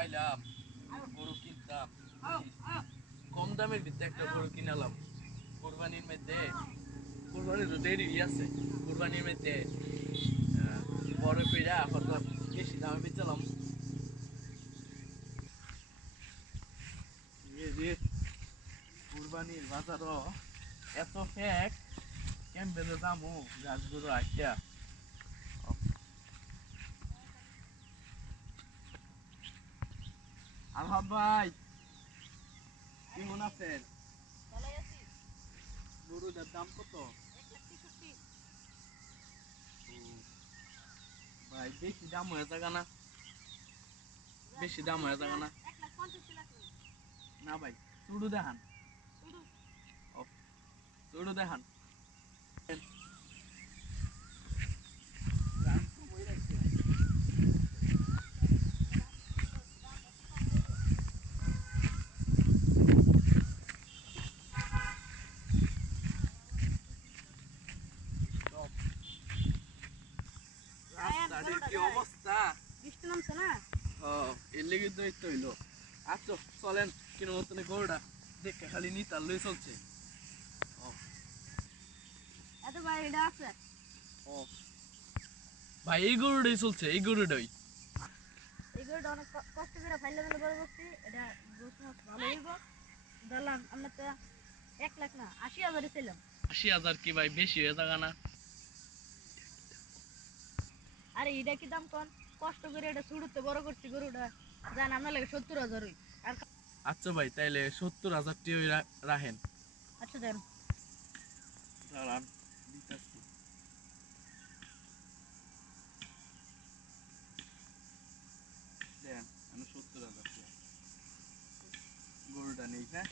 আইলাম গরু কিনতাম, কম দামের ভিতরে একটা গরু কিনালাম কোরবানির মধ্যে। কোরবানির তো দেরি আছে, কোরবানির মধ্যে বড় কইরা কত বেশি দামে বেচালাম। কোরবানির বাজারও এত ফ্যাক কেমবে যামু গাছ গরু আইটা। আলহাম ভাই কেমন আছেন? গরুটার দাম কত? ভাই বেশি দাম হয়ে যাবে না? বেশি দাম হয়ে যাবে না? না ভাই চুড়ু দেখান, চুড়ু দেখান। রাস্তার কি অবস্থা! বৃষ্টি নামছে না? এর লেগে তো এই তো হইলো। আচ্ছা চলেন কিনো মতন গরুটা দেখে খালি নিতার লই চলছে। এত ভাই এটা আছে। ভাই এই গরুটাই চলছে, এই গরুটাই। এই গরুটা অনেক কষ্ট করে ফাইলে ফেলে বড় করছি। এটা গোস্ত মাছ ভালো হইব। ধরলাম আমরা তো 1 লাখ না 80,000 ছিলাম। 80,000 কি ভাই বেশি হয়ে যাবে না? আরে এটা কি দাম কোন? কষ্ট করে এটা শুরুতে বড় করছি গরুটা, জান আমরা লাগে 70,000 হই। আর আচ্ছা ভাই তাইলে 70,000 টাকা রাখেন। আচ্ছা দেন। দাঁড়ান দিতাছি। দেন আমি 70,000 টাকা গরুটা নেই। হ্যাঁ